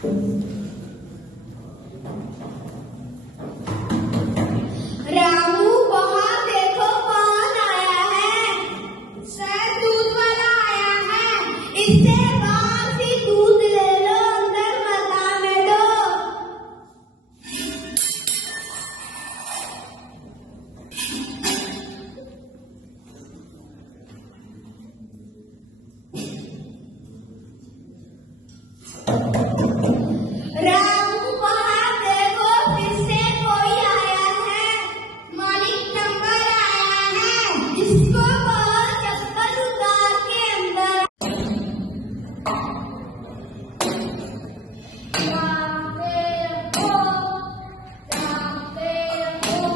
रामू वहाँ देखो कौन आया है। सर दूध वाला आया है। इससे बासी दूध ले लो, अंदर मत आने दो। रामू वहाँ देखो फिर से कोई आया है। मालिक नंबर आया है। इसको कहो चप्पल उतार के अंदर। जाते हो, जाते हो।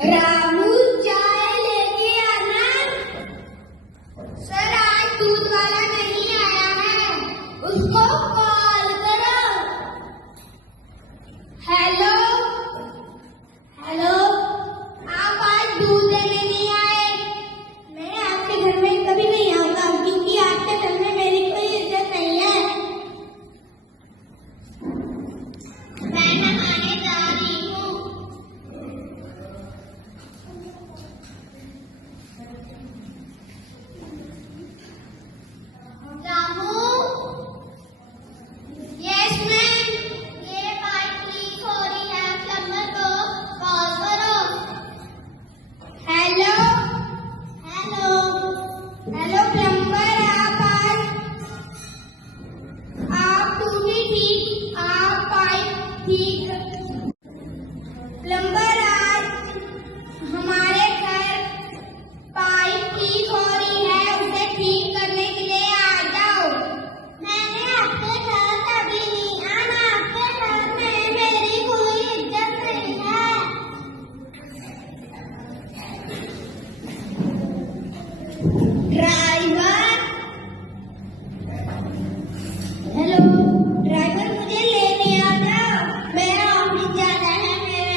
रामू चाय लेके आना। सर आज दूध वाला नहीं आया है, उसको कॉल करो। हेलो हेलो, आप आज दूध देने नहीं आए। मैं आपके घर में कभी नहीं आऊंगा, क्योंकि आपके घर में मेरी कोई इज्जत नहीं है। मैं नहाने जा रही हूँ। रामू, यस मैम, ये पाइप लीक हो रही है, प्लम्बर को कॉल करो। हेलो हेलो हेलो प्लम्बर, आप तू भी ठीक, आप पाइप ठीक। प्लम्बर आज हमारे घर पाइप लीक हो रही है, उसे ठीक करने के लिए आ जाओ। मैंने आपके घर कभी नहीं आना, आपके घर में मेरी कोई इज्जत नहीं है। ड्राइवर, हेलो ड्राइवर, मुझे लेने आ जाओ, मेरा ऑफिस जाना है।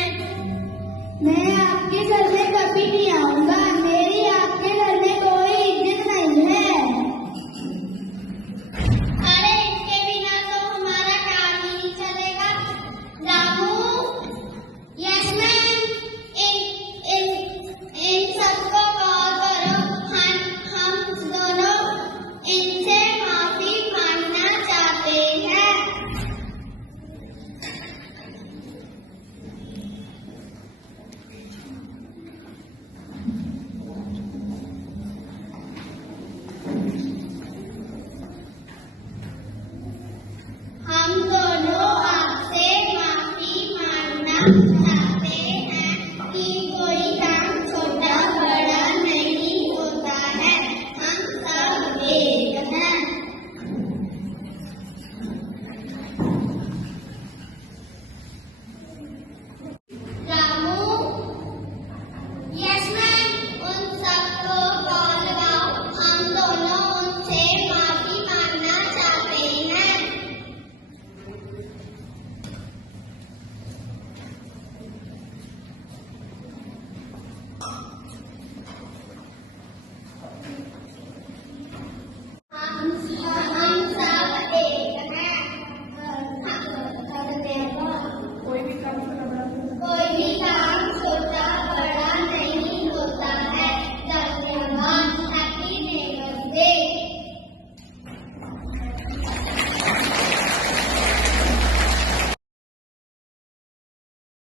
मैं आपके घर में कभी नहीं आऊंगा, मेरी आपके घर में कोई इज्जत नहीं है। अरे इसके बिना तो हमारा काम ही नहीं चलेगा। रामू, यस मैम, इन सबको कॉल करो। हम दोनों इनसे माफी मांगना चाहते हैं। हम दोनों आपसे माफी मांगना चाहते हैं कि कोई काम छोटा बड़ा नहीं होता है, हम सब एक हैं। रामू, यस मैम, उन सबको कॉल लगाओ, हम दोनों उनसे माफी मांगना चाहते हैं।